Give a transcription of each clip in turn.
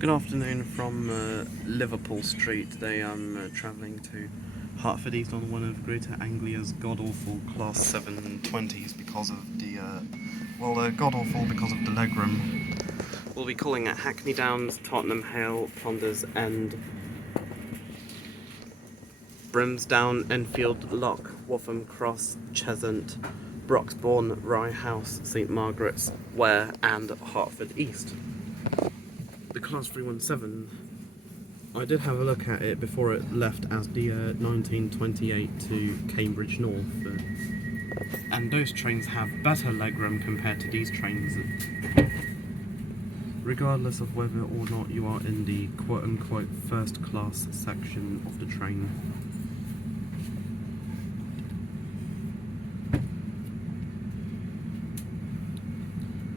Good afternoon from Liverpool Street. Today I'm travelling to Hertford East on one of Greater Anglia's god-awful Class 720s because of the, god-awful because of the legroom. We'll be calling at Hackney Downs, Tottenham Hale, Ponders End, Brimsdown, Enfield Lock, Waltham Cross, Cheshunt, Broxbourne, Rye House, St Margarets, Ware and Hertford East. The Class 317, I did have a look at it before it left as the 1928 to Cambridge North, and those trains have better legroom compared to these trains, regardless of whether or not you are in the quote-unquote first class section of the train.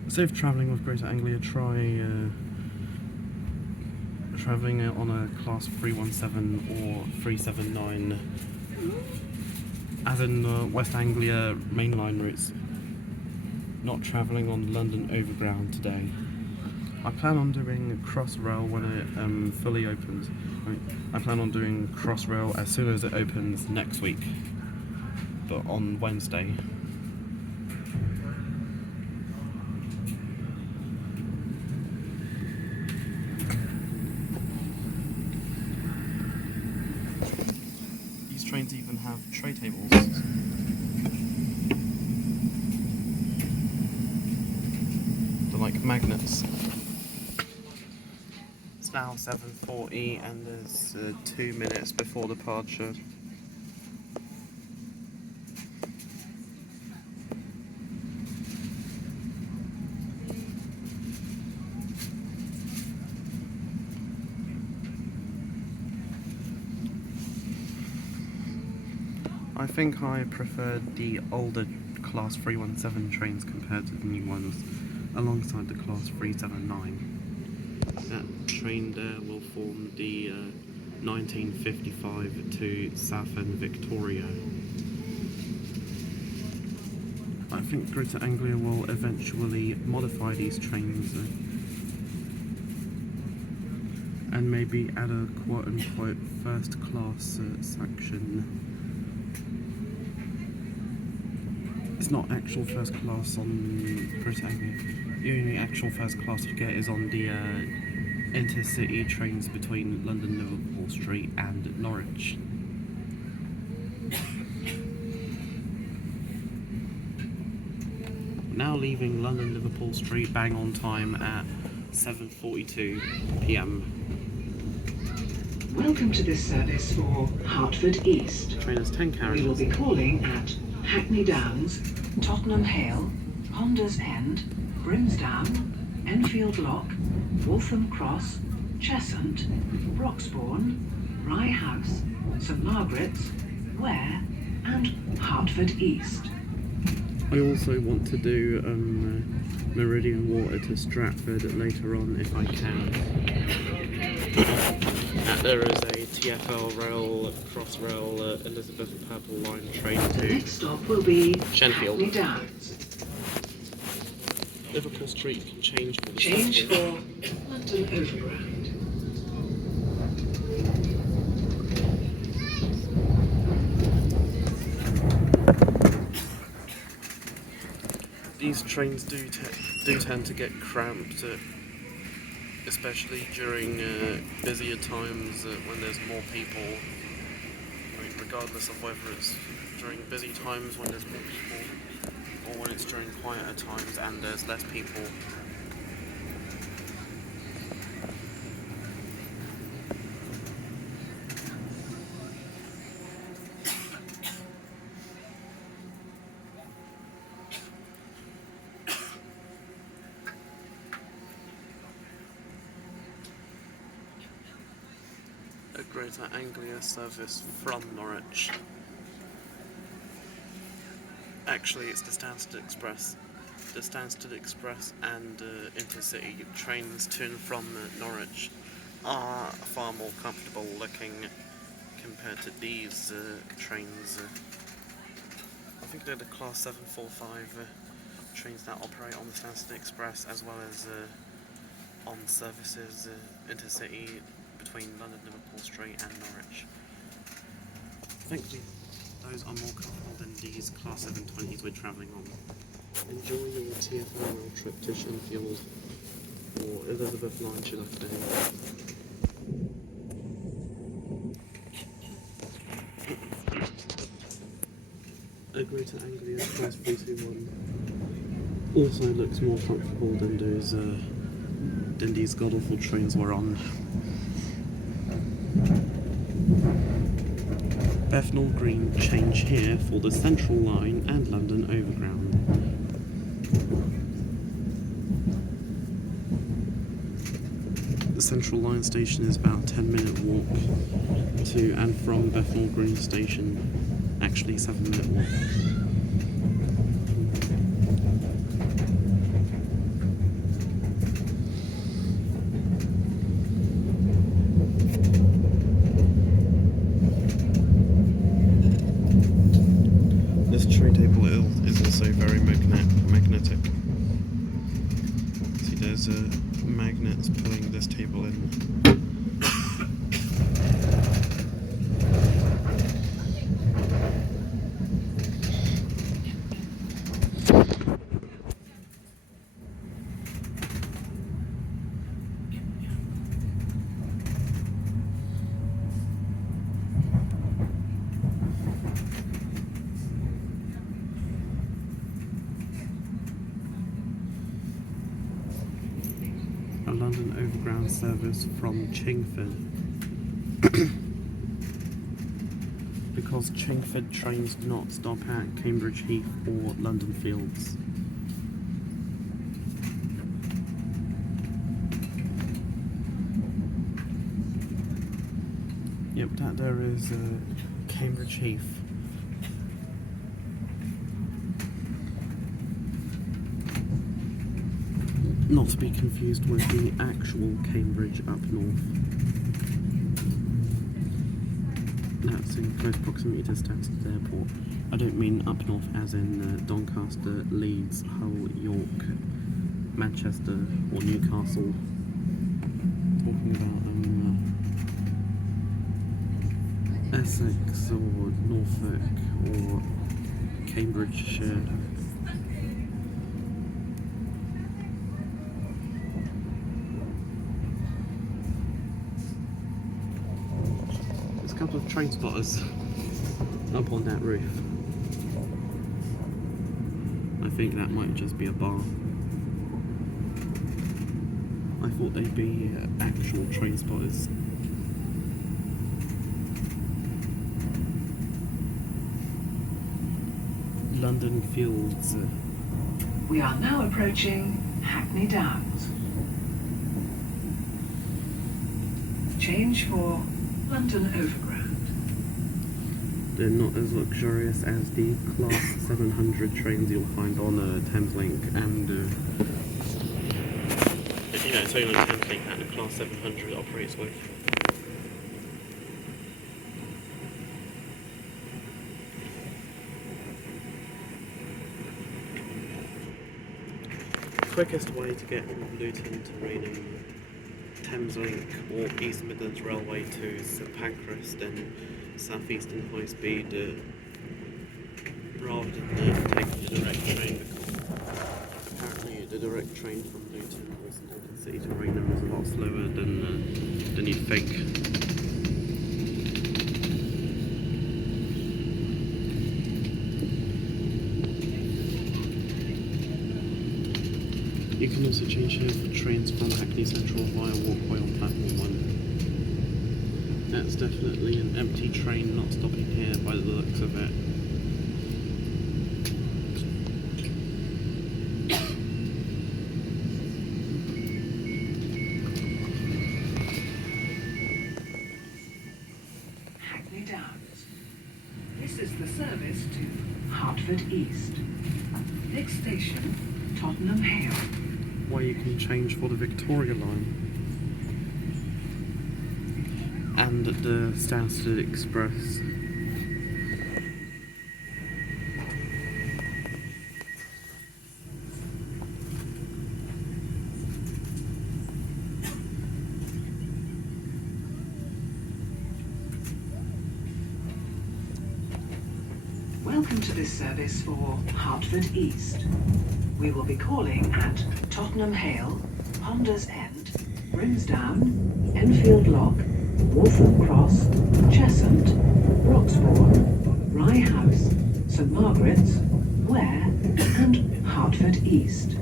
Safe travelling with Greater Anglia. Try travelling on a Class 317 or 379, as in West Anglia mainline routes, not travelling on London Overground today. I plan on doing Crossrail when it fully opens. I plan on doing Crossrail as soon as it opens next week, but on Wednesday. Trains even have tray tables. They're like magnets. It's now 7:40 and there's 2 minutes before departure. I think I preferred the older Class 317 trains compared to the new ones, alongside the Class 379. That train there will form the 1955 to Southend Victoria. I think Greater Anglia will eventually modify these trains and maybe add a quote-unquote first class section. It's not actual first class on Greater Anglia. The only actual first class you get is on the intercity trains between London Liverpool Street and Norwich. Now leaving London Liverpool Street bang on time at 7:42 PM. Welcome to this service for Hertford East. Train has 10 carriages. We will be calling at Hackney Downs, Tottenham Hale, Ponders End, Brimsdown, Enfield Lock, Waltham Cross, Cheshunt, Broxbourne, Rye House, St Margarets, Ware and Hertford East. I also want to do Meridian water to Stratford later on if I can. There is a Tfl Rail, Crossrail, Elizabeth Purple Line train to the next stop will be Shenfield. Hackney Downs. Liverpool Street can change for the Change for London Overground. These trains do tend to get cramped, especially during busier times when there's more people. I mean, regardless of whether it's during busy times when there's more people or when it's during quieter times and there's less people. A Greater Anglia service from Norwich. Actually, it's the Stansaid Express. The Stansaid Express and intercity trains to and from Norwich are far more comfortable looking compared to these trains. I think they're the Class 745 trains that operate on the Stansaid Express, as well as on services intercity between London, Liverpool Street and Norwich. Thankfully, those are more comfortable than these Class 720s we're travelling on. Enjoy your Tfl Rail trip to Enfield or Elizabeth Line, should I say. A Greater Anglia Class 321 also looks more comfortable than these god-awful trains we're on. Bethnal Green change here for the Central Line and London Overground. The Central Line station is about a 10-minute walk to and from Bethnal Green station, actually 7-minute walk. This train table is also very magnetic. See, there's magnets pulling this table in. A London Overground service from Chingford. Because Chingford trains do not stop at Cambridge Heath or London Fields. Yep, that there is Cambridge Heath. Not to be confused with the actual Cambridge up north. That's in close proximity to Stansaid Airport. I don't mean up north as in Doncaster, Leeds, Hull, York, Manchester or Newcastle. Talking about Essex or Norfolk or Cambridgeshire. A couple of train spotters up on that roof. I think that might just be a bar. I thought they'd be actual train spotters. London Fields. We are now approaching Hackney Downs. Change for London Overground. They're not as luxurious as the Class 700 trains you'll find on Thameslink and it's only Thameslink that the Class 700 operates with. The quickest way to get from Luton to Rainham, Thameslink or East Midlands Railway to St Pancras, then South Eastern High Speed, rather than taking the direct train, because apparently the direct train from Luton or St Albans City to Rainham is a lot slower than you'd think. You can also change here for trains from Hackney Central via walkway on platform 1. That's definitely an empty train not stopping here by the looks of it. Hackney Downs. This is the service to Hertford East. Next station, Tottenham Hale. Where you can change for the Victoria Line and the Stansaid Express. Welcome to this service for Hertford East. We will be calling at Tottenham Hale, Ponders End, Brimsdown, Enfield Lock, Waltham Cross, Cheshunt, Broxbourne, Rye House, St Margarets, Ware and Hertford East.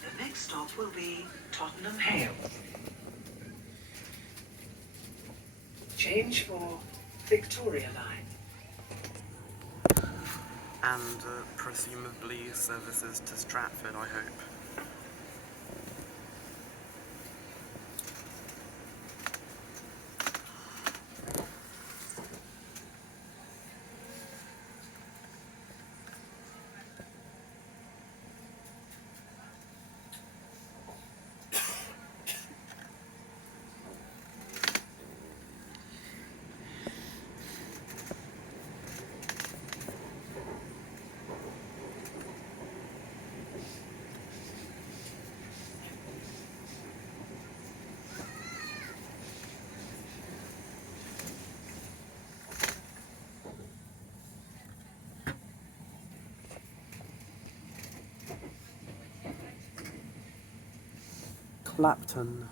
The next stop will be Tottenham Hale. Change for Victoria Line. And presumably services to Stratford, I hope. Clapton.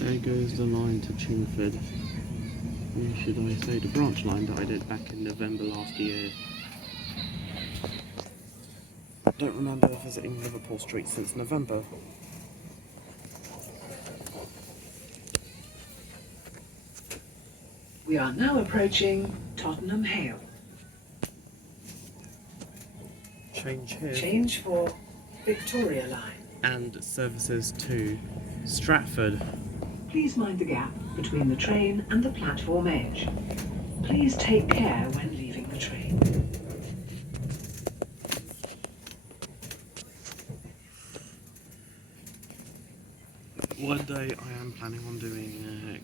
There goes the line to Chingford. Or should I say the branch line that I did back in November last year. I don't remember visiting Liverpool Street since November. We are now approaching Tottenham Hale. Change here. Change for Victoria Line. And services to Stratford. Please mind the gap between the train and the platform edge. Please take care when leaving the train. One day I am planning on doing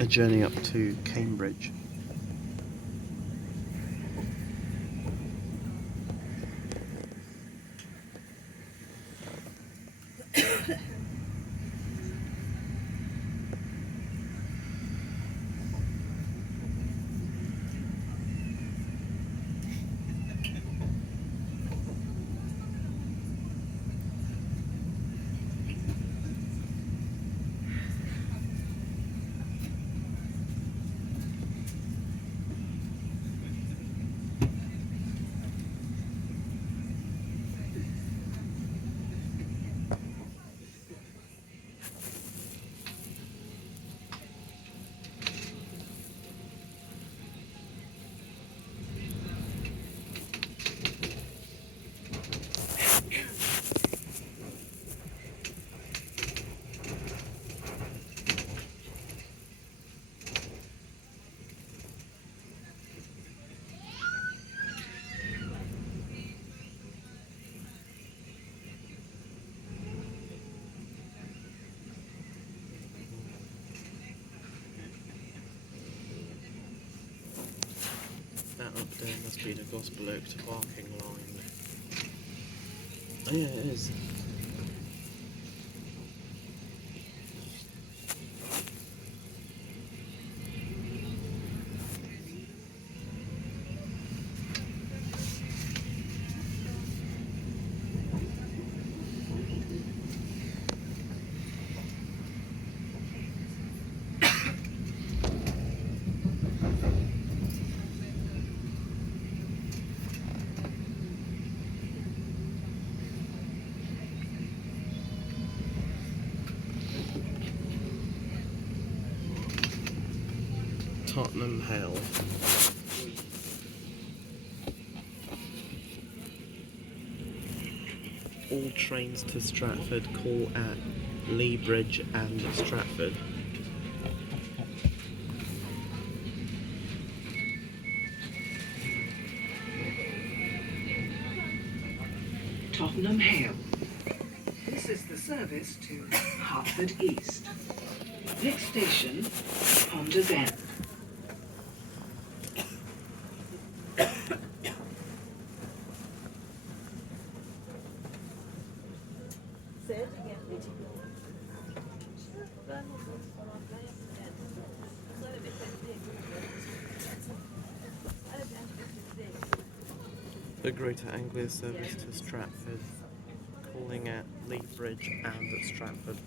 a journey up to Cambridge. That up there must be the Gospel Oak to Barking line. Oh yeah, it is. Tottenham Hale. All trains to Stratford call at Lea Bridge and Stratford. Tottenham Hale. This is the service to Hertford East. Next station, Ponders End. The Greater Anglia service to Stratford, calling at Lea Bridge and at Stratford.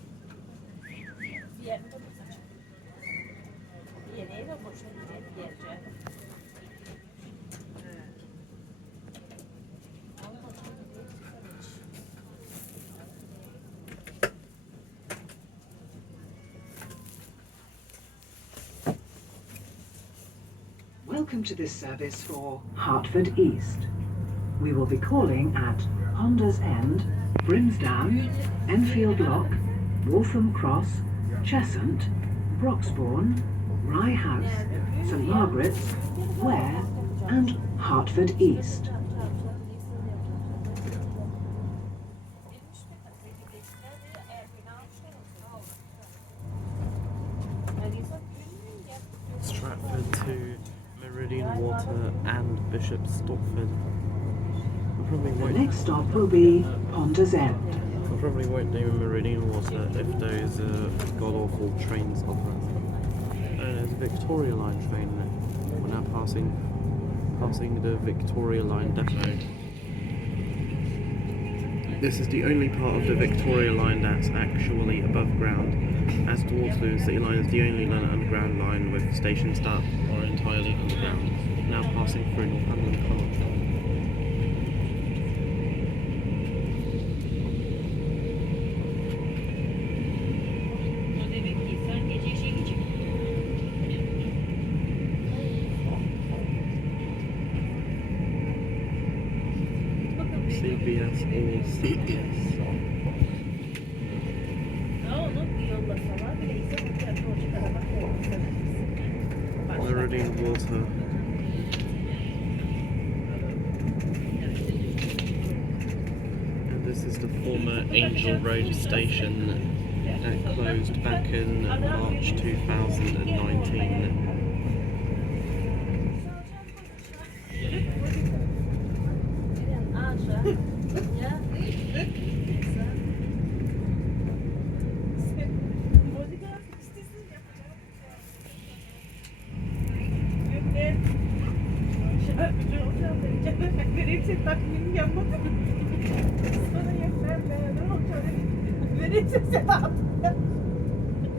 Welcome to this service for Hertford East. We will be calling at Ponders End, Brimsdown, Enfield Lock, Waltham Cross, Cheshunt, Broxbourne, Rye House, St Margarets, Ware and Hertford East. Stratford to Meridian, Water and Bishop Stortford. The next stop will be Ponders End. I probably won't do Meridian Water if those god-awful trains stop us. There's a Victoria Line train there. We're now passing the Victoria Line depot. This is the only part of the Victoria Line that's actually above ground, as the Waterloo City Line is the only London Underground line with stations that are entirely underground, now passing through Northumberland Park. CBS or CBS. Meridian Water. And this is the former Angel Road station that closed back in March 2019.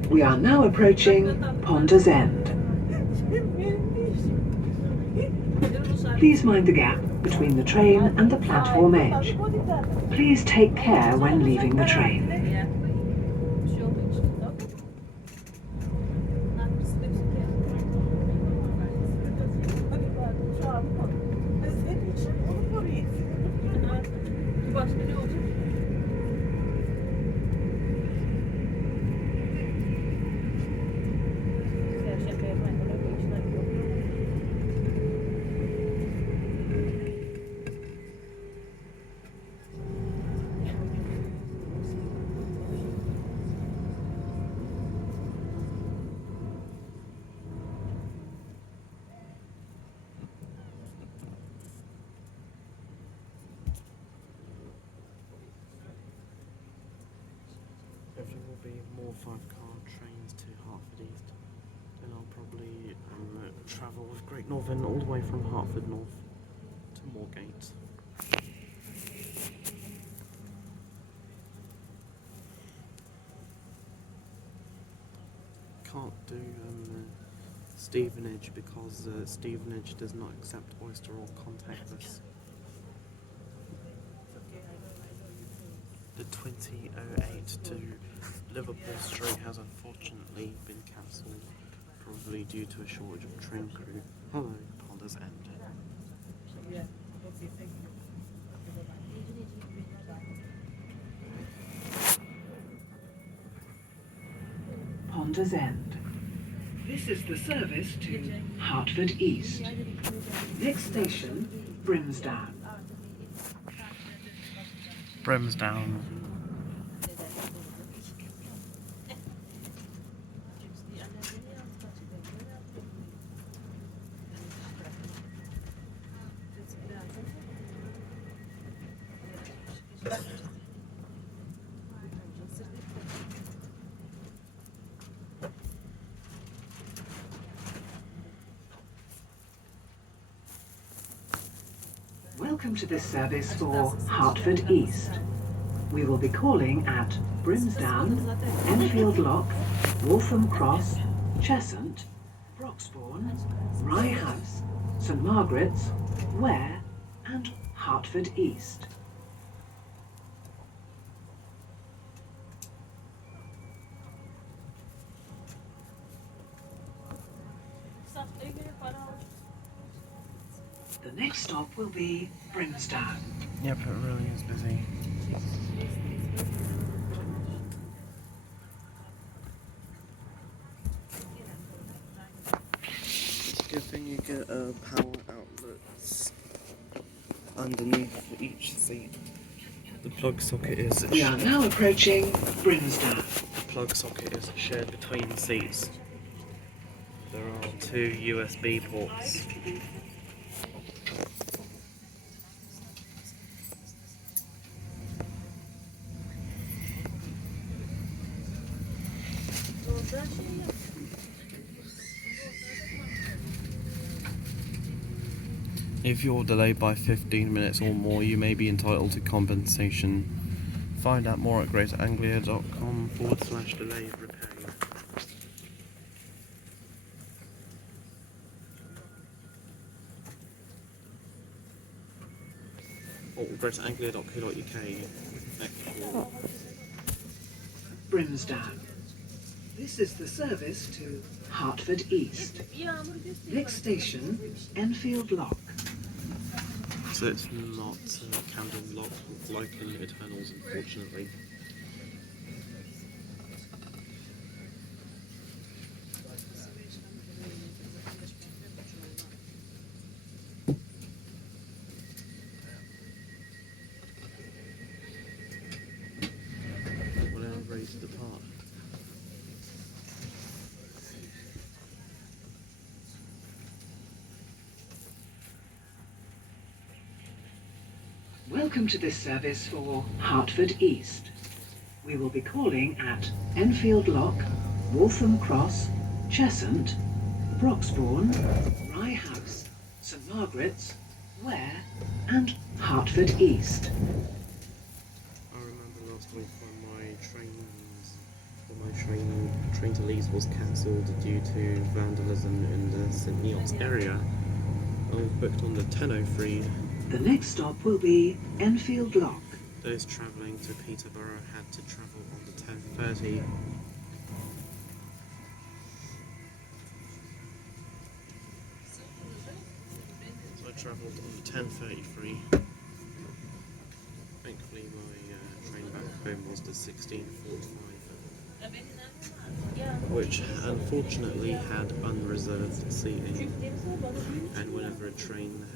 We are now approaching Ponders End. Please mind the gap between the train and the platform edge. Please take care when leaving the train. If there will be more 5-car trains to Hertford East, then I'll probably travel with Great Northern all the way from Hertford North to Moorgate. Can't do Stevenage because Stevenage does not accept Oyster or contactless. The 2008 to Liverpool Street has unfortunately been cancelled, probably possibly due to a shortage of train crew. Hello, Ponders End. Ponders End. This is the service to Hertford East. Next station, Brimsdown. Brimsdown. Welcome to this service for Hertford East. We will be calling at Brimsdown, Enfield Lock, Waltham Cross, Cheshunt, Broxbourne, Rye House, St Margarets, Ware and Hertford East. The next stop will be Brimsdown. Yep, it really is busy. It's a good thing you get power outlets underneath each seat. The plug socket is We are now approaching Brimsdown. the plug socket is shared between seats. There are 2 USB ports. If you're delayed by 15 minutes or more, you may be entitled to compensation. Find out more at greateranglia.com/delay repair. Or greateranglia.co.uk. Brimsdown. This is the service to Hertford East. Next station, Enfield Lock. So it's not Camden Lock like in Eternals, unfortunately. We're now ready to depart. Welcome to this service for Hertford East. We will be calling at Enfield Lock, Waltham Cross, Cheshunt, Broxbourne, Rye House, St Margarets, Ware and Hertford East. I remember last week when my train to Leeds was cancelled due to vandalism in the St Neots area. I was booked on the 10:03. The next stop will be Enfield Lock. Those travelling to Peterborough had to travel on the 10:30. So I travelled on the 10:33. Thankfully my train back home was the 16:45, which unfortunately had unreserved seating. And whenever a train has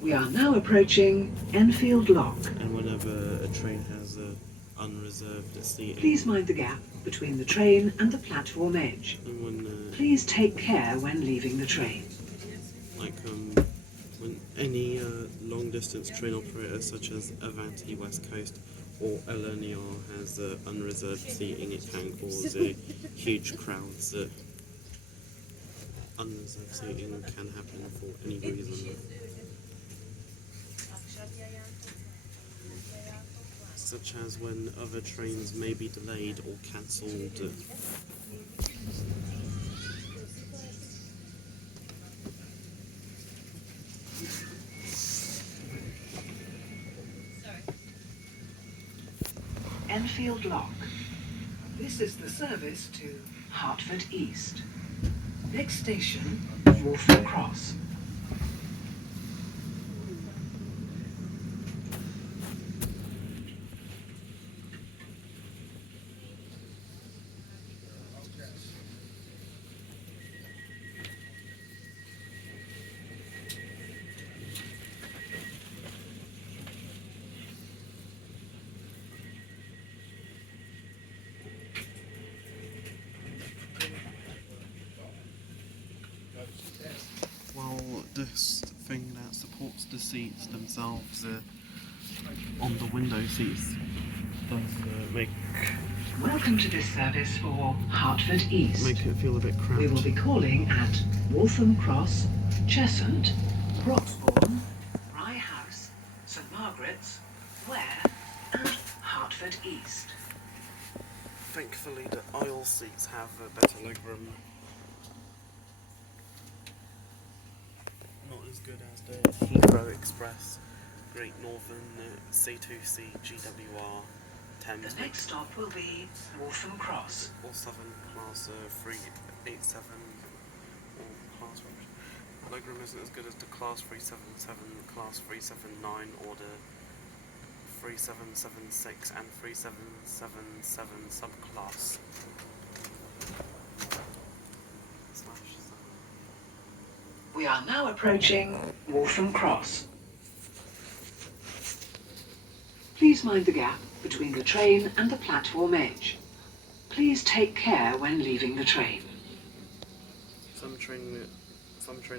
We are now approaching Enfield Lock. whenever a train has unreserved seating, Please mind the gap between the train and the platform edge. and when Please take care when leaving the train. when any long distance train operator such as Avanti West Coast or Elenior has unreserved seating, it can cause huge crowds. Unreserved seating can happen for any reason, such as when other trains may be delayed or cancelled. Enfield Lock. This is the service to Hertford East. Next station, Waltham Cross. Well, this thing that supports the seats themselves on the window seats does make Welcome to this service for Hertford East. it feel a bit cramped. We will be calling at Waltham Cross, Cheshunt, Broxbourne, Rye House, St Margarets, Ware and Hertford East. Thankfully, the aisle seats have a better legroom. Not as good as the Tfl Express, Great Northern, C2C, GWR, Thames. The next stop will be Waltham Cross. Or Southern Class 387 or Class. The legroom isn't as good as the Class 377, Class 379 or the 3776 and 3777 subclass. We are now approaching Waltham Cross. Please mind the gap between the train and the platform edge. Please take care when leaving the train. Some train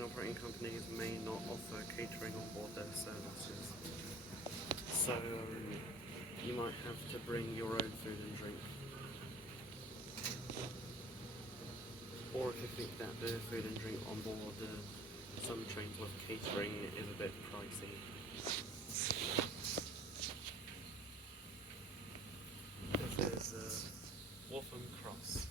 operating companies may not offer catering on board their services, so you might have to bring your own food and drink. Or if you think that the food and drink on board some trains with catering is a bit pricey. This is Waltham Cross.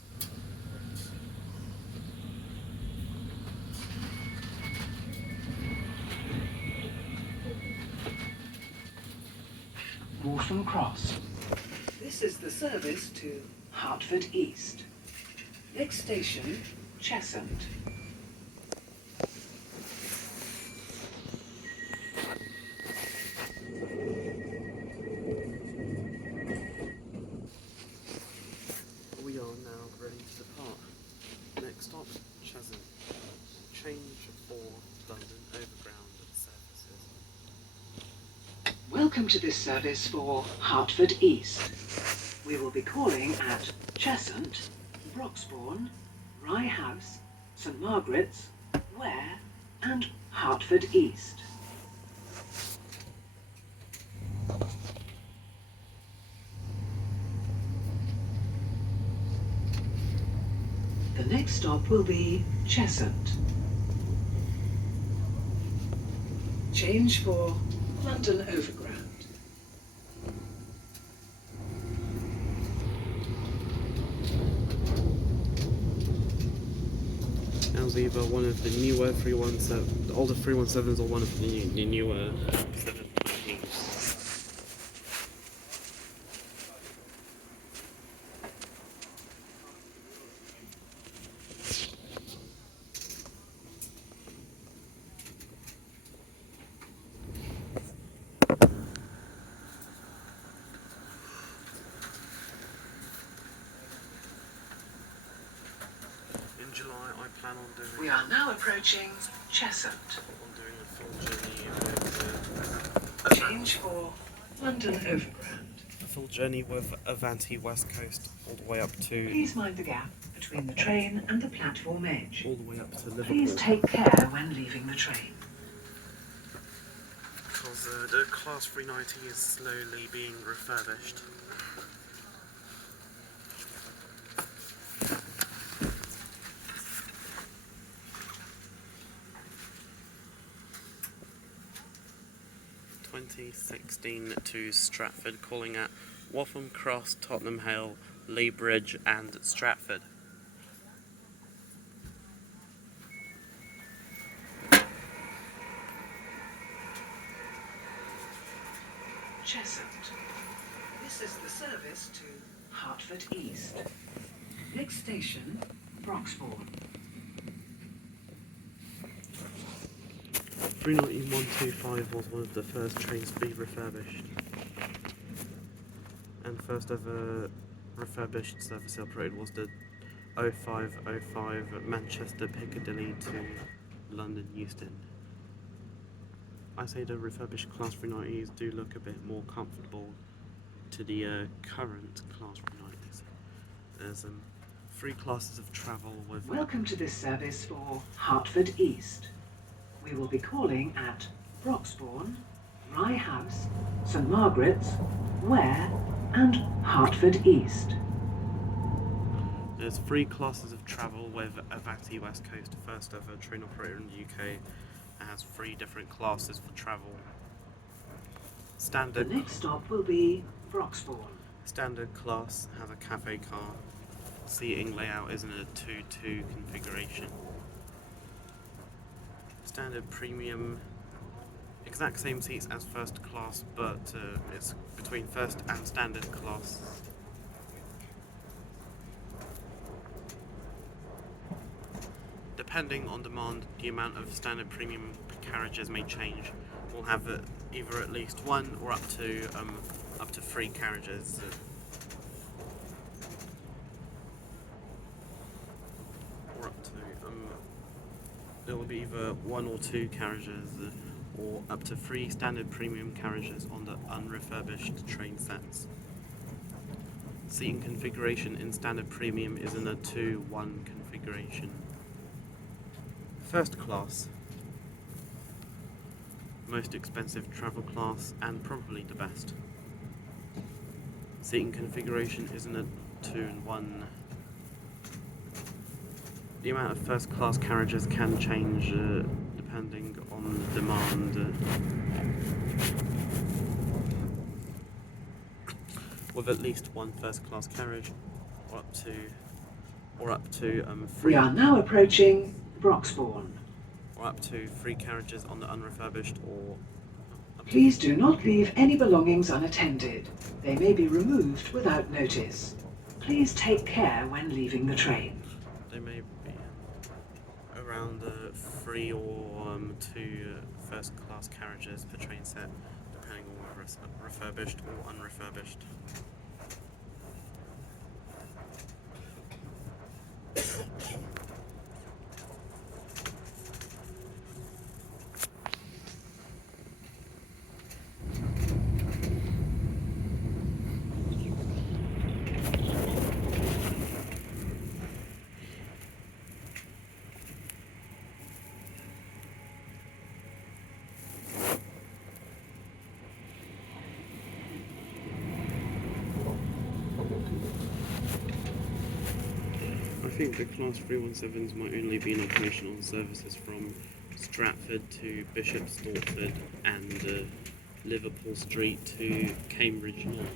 Waltham Cross. This is the service to Hertford East. Next station, Cheshunt. We are now ready to depart. Next stop, Cheshunt. Change for London Overground services. Welcome to this service for Hertford East. We will be calling at Cheshunt, Broxbourne, Rye House, St Margarets, Ware and Hertford East. The next stop will be Cheshunt. Change for London Overground. Now's either one of the newer 317, the older 317s, or one of the newer 719s. July, I plan on doing. We are now approaching Cheshunt. On doing a full journey with Change for London Overground. a full journey with Avanti West Coast all the way up to. Please mind the gap between the train and the platform edge. All the way up to Liverpool. Please take care when leaving the train. Because the Class 390 is slowly being refurbished. (2016) to Stratford, calling at Waltham Cross, Tottenham Hale, Lea Bridge and Stratford. Cheshunt. This is the service to Hertford East. Next station, Broxbourne. 39125 was one of the first trains to be refurbished, and first ever refurbished service operated was the 0505 Manchester Piccadilly to London Euston. I say the refurbished Class 390s do look a bit more comfortable to the current Class 390s. There's 3 classes of travel with... Welcome to this service for Hertford East. We will be calling at Broxbourne, Rye House, St Margaret's, Ware and Hertford East. There's 3 classes of travel with Avati West Coast, first ever train operator in the UK. It has 3 different classes for travel. Standard. The next stop will be Broxbourne. Standard class has a cafe car. Seating layout is in a 2-2 configuration. Standard premium, exact same seats as first class, but it's between first and standard class. Depending on demand, the amount of standard premium carriages may change. We'll have either at least 1 or up to 3 carriages. Or up to there will be either 1 or 2 carriages, or up to 3 standard premium carriages on the unrefurbished train sets. Seating configuration in standard premium is in a 2-1 configuration. First class, most expensive travel class and probably the best. Seating configuration is in a 2-1. The amount of first class carriages can change depending on the demand. With at least 1 first class carriage, or up to 3. We are now approaching Broxbourne. Or up to 3 carriages on the unrefurbished, or... Please do not leave any belongings unattended. They may be removed without notice. Please take care when leaving the train. They may be around 3 or 2 first class carriages per train set, depending on whether it's refurbished or unrefurbished. I think the Class 317s might only be in operation on services from Stratford to Bishop Stortford and Liverpool Street to Cambridge North.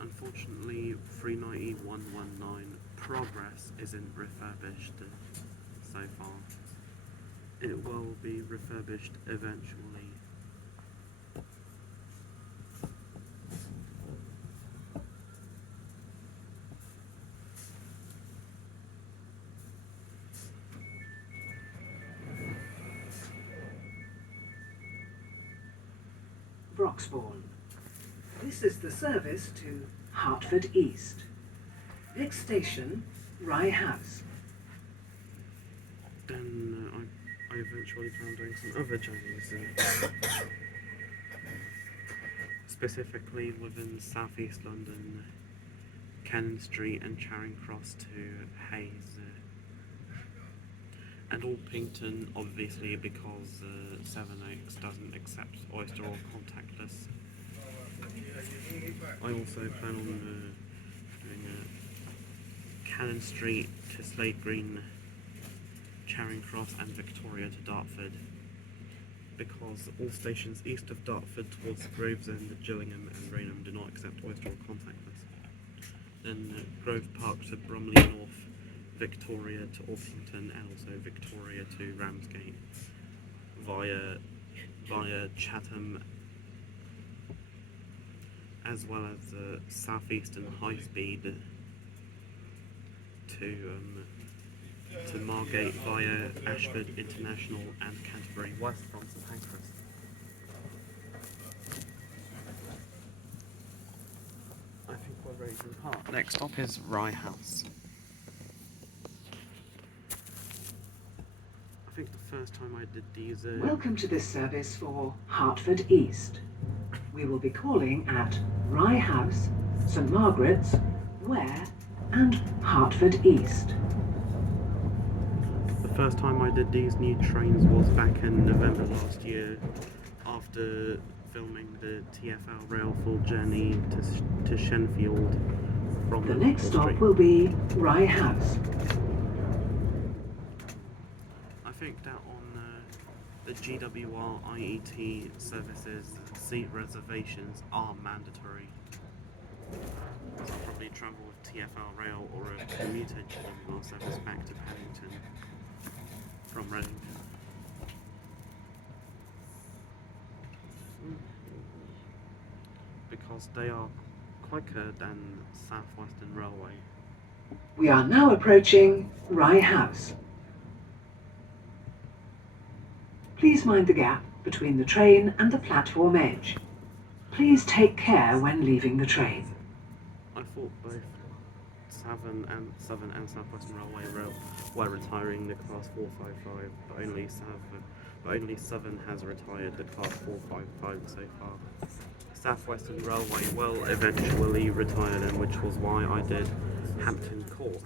Unfortunately, 390-119 Progress isn't refurbished so far. It will be refurbished eventually. Broxbourne. This is the service to Hertford East. Next station, Rye House. Then I eventually found doing some other journeys, specifically within southeast London, Cannon Street and Charing Cross to Hayes, and Alpington, obviously, because 7X doesn't accept Oyster or contactless. I also plan on doing Cannon Street to Slade Green, Charing Cross and Victoria to Dartford, because all stations east of Dartford towards Gravesend, Gillingham and Rainham do not accept Oyster or contactless. then Grove Park to Bromley North, Victoria to Orpington, and also Victoria to Ramsgate via Chatham, as well as Southeastern High Speed to Margate via Ashford International and Canterbury West from St Pancras. I think we're ready to depart. Next stop is Rye House. I think the first time I did these... Welcome to this service for Hertford East. We will be calling at Rye House, St Margaret's, Ware and Hertford East. The first time I did these new trains was back in November last year, after filming the Tfl Rail full journey to Shenfield from The Liverpool next stop Street. will be Rye House. I think that on the GWR IET services, seat reservations are mandatory. So I'll probably travel with TfL Rail or a commuter GWR service back to Paddington from Reading. Because they are quicker than South Western Railway. We are now approaching Rye House. Please mind the gap between the train and the platform edge. Please take care when leaving the train. I thought both Southern and South Western Railway were retiring the Class 455, but only Southern has retired the Class 455 so far. South Western Railway will eventually retire them, which was why I did Hampton Court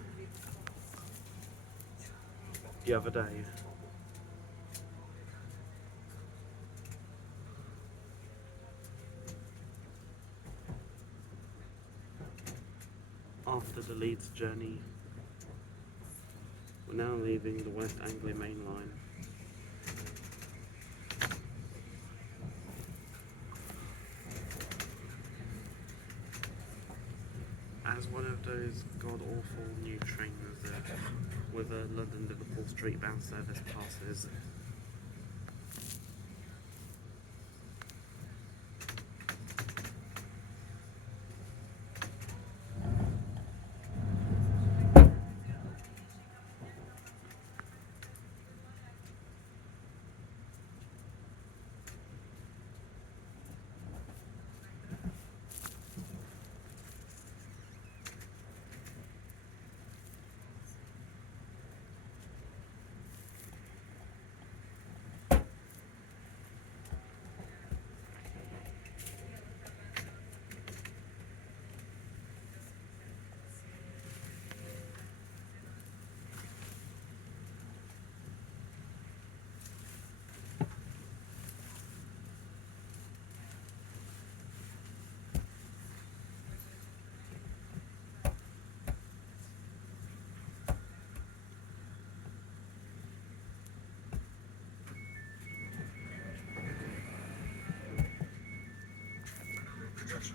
the other day. After the Leeds journey, we're now leaving the West Anglia main line. As one of those god-awful new trains with a London Liverpool Street bound service passes.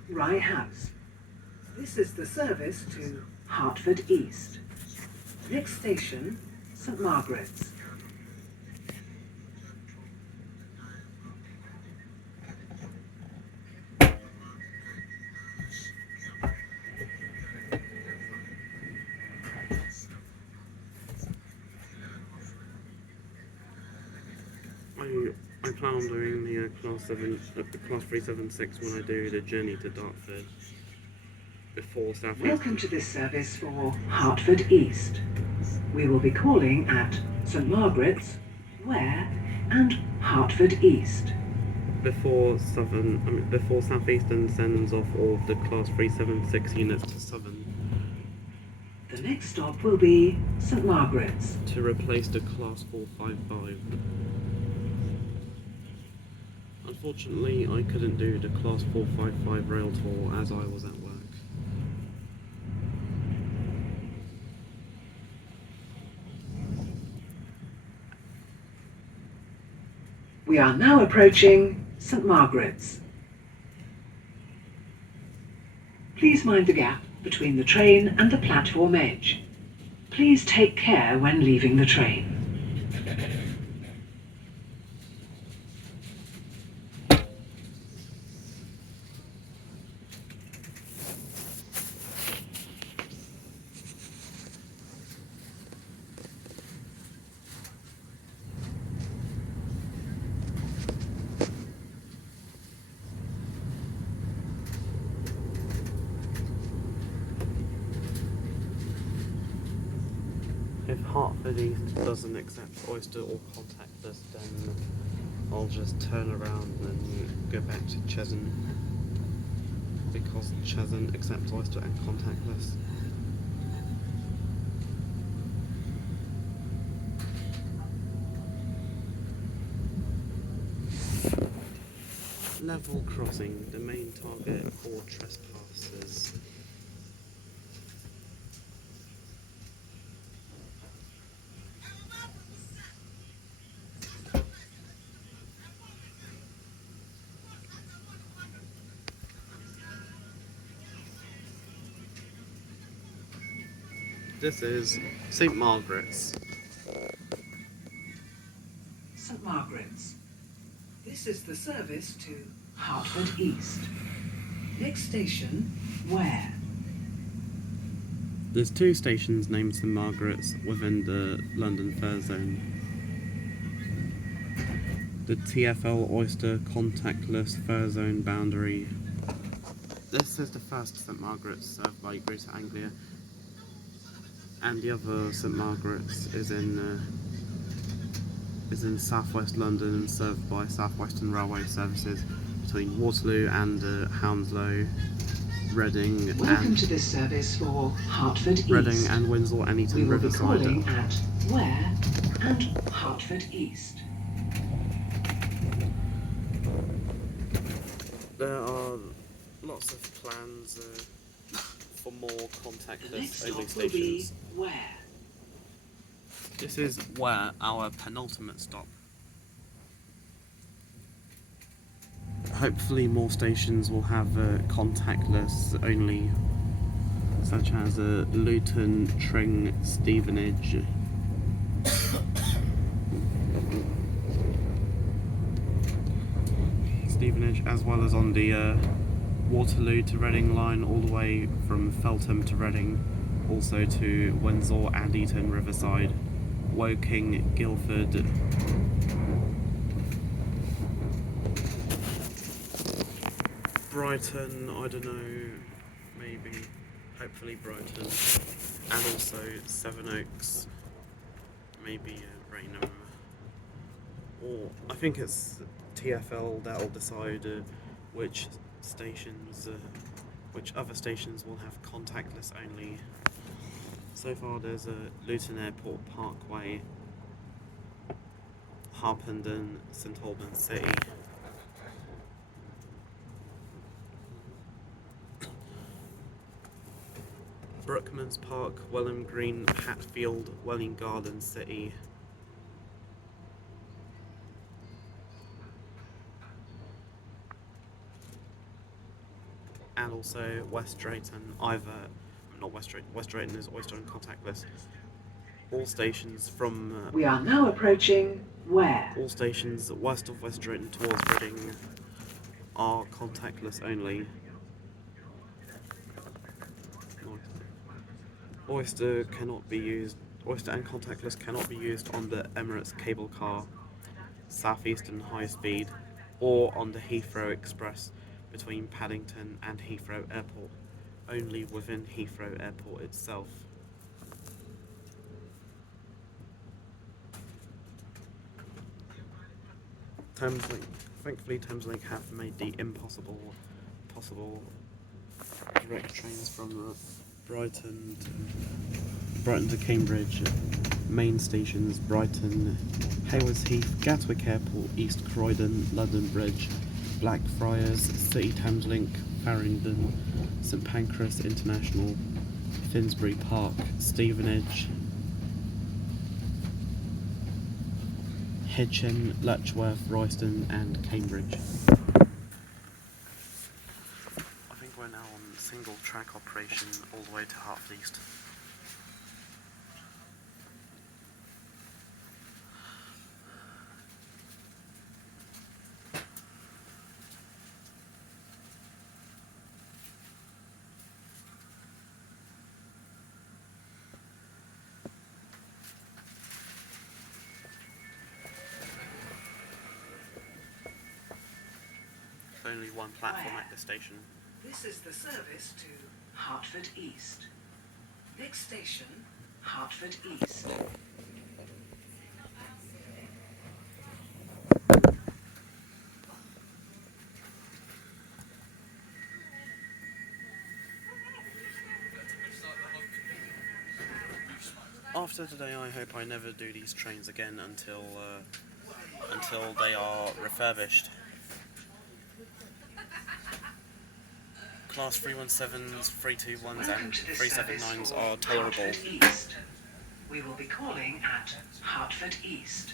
Rye House. This is the service to Hertford East. Next station, St Margaret's. I plan on doing the class 376 when I do the journey to Dartford before South West. Welcome to this service for Hertford East. We will be calling at St Margaret's, Ware and Hertford East. Before South Eastern sends off all of the class 376 units to Southern The next stop will be St Margaret's. to replace the class 455. Unfortunately, I couldn't do the class 455 rail tour as I was at work. We are now approaching St Margaret's. Please mind the gap between the train and the platform edge. Please take care when leaving the train. If Hertford East doesn't accept Oyster or contactless, then I'll just turn around and go back to Cheshunt, because Cheshunt accepts Oyster and contactless. Level crossing, the main target for trespassers. This is St Margaret's. St Margaret's. This is the service to Hertford East. Next station, Ware. There's 2 stations named St Margaret's within the London Fair Zone. The TfL Oyster contactless Fair Zone boundary. This is the first St Margaret's served by Greater Anglia, and the other St Margaret's is in southwest London, served by South Western Railway services between Waterloo and Hounslow, Reading, Welcome to this service for Hertford East. Reading and Windsor and Eton We will Riverside. be calling at Ware and Hertford East. There are lots of plans for more The contactless next only stop will be stations. Ware. This is Ware, our penultimate stop. Hopefully more stations will have contactless only, such as Luton, Tring, Stevenage. As well as on the Waterloo to Reading line, all the way from Feltham to Reading, also to Windsor and Eton Riverside, Woking, Guildford, Brighton, I don't know, maybe, hopefully Brighton, and also Sevenoaks, maybe Raynham, or I think it's TfL that'll decide which stations, which other stations will have contactless only. So far there's Luton Airport Parkway, Harpenden, St Albans City, Brookmans Park, Waltham Green, Hatfield, Welling Garden City, and also West Drayton, West Drayton is Oyster and contactless. All stations from We are now approaching Ware. all stations west of West Drayton towards Reading are contactless only. Oyster and contactless cannot be used on the Emirates cable car, Southeastern High Speed, or on the Heathrow Express between Paddington and Heathrow Airport, only within Heathrow Airport itself. Thankfully Thameslink have made the impossible possible. Direct trains from Brighton to Cambridge, main stations Brighton, Haywards Heath, Gatwick Airport, East Croydon, London Bridge, Blackfriars, City Thameslink, Farringdon, St Pancras International, Finsbury Park, Stevenage, Hitchin, Letchworth, Royston and Cambridge. I think we're now on single track. track operation all the way to Hertford East. Only one platform at the station. This is the service to Hertford East. Next station, Hertford East. After today, I hope I never do these trains again until they are refurbished. Class 317s, 321s and 379s are tolerable. Hertford East. We will be calling at Hertford East.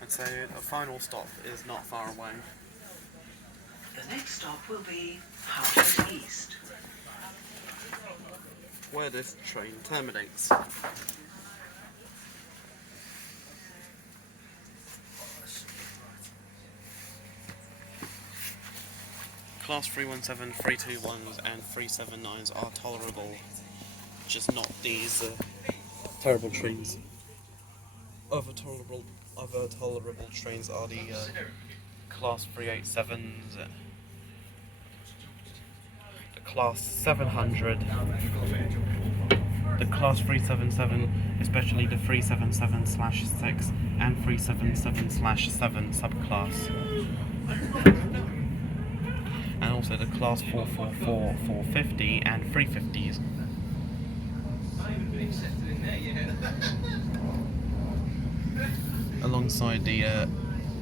And so the final stop is not far away. The next stop will be Hertford East. Where this train terminates. Class 317, 321s and 379s are tolerable, just not these terrible trains. Other tolerable trains are the Class 387s, the Class 700, the Class 377, especially the 377/6 and 377/7 subclass. And also the Class 444, 450 and 350s. Alongside the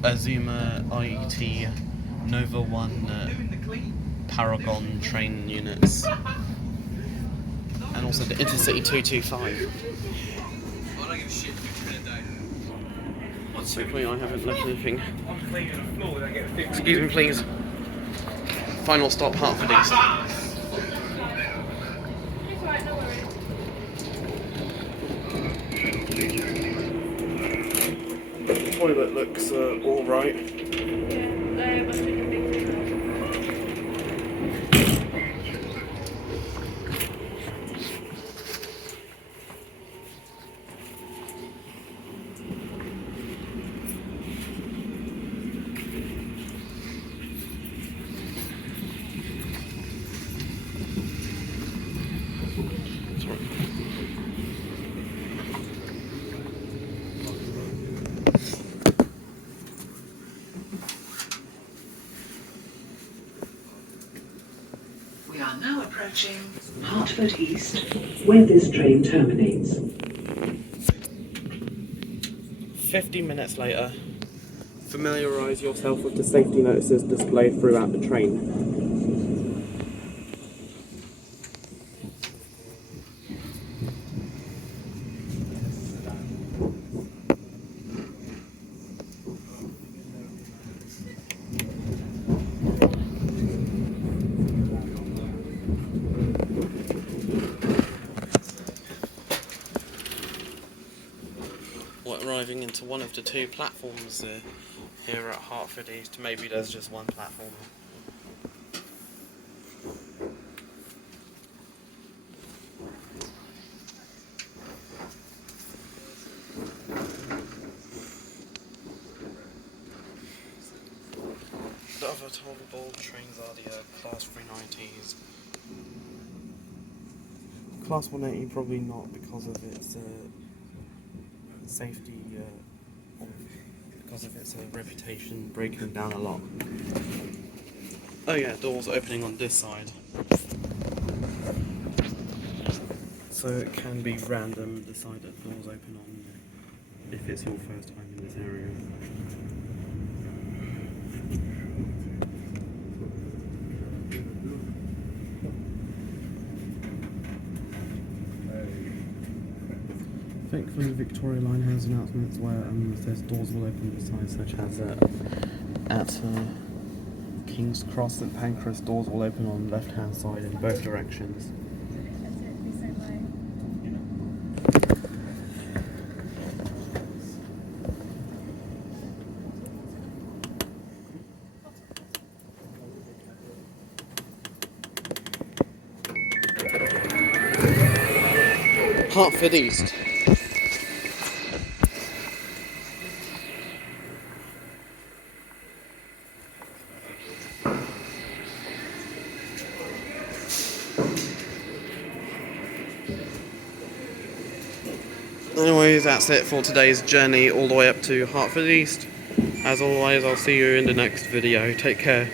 Azuma IET Nova 1 Paragon train units. And also the Intercity 225. Hopefully I haven't left anything. Excuse me please. Final stop, Hertford East. The toilet looks alright. We are now approaching Hertford East, where this train terminates. 50 minutes later, familiarise yourself with the safety notices displayed throughout the train. Arriving into one of the two platforms here at Hertford East. Maybe there's just one platform. The other tolerable trains are the Class 390s. Class 180 probably not because of its safety, because of its reputation breaking down a lot. Oh yeah, doors opening on this side. So it can be random the side that doors open on if it's your first time in this area. Thankfully, Victoria Line has announcements where it says doors will open beside, such as at King's Cross, St Pancras. Doors will open on the left hand side in both directions. Hertford East. Anyways, that's it for today's journey all the way up to Hertford East. As always, I'll see you in the next video. Take care.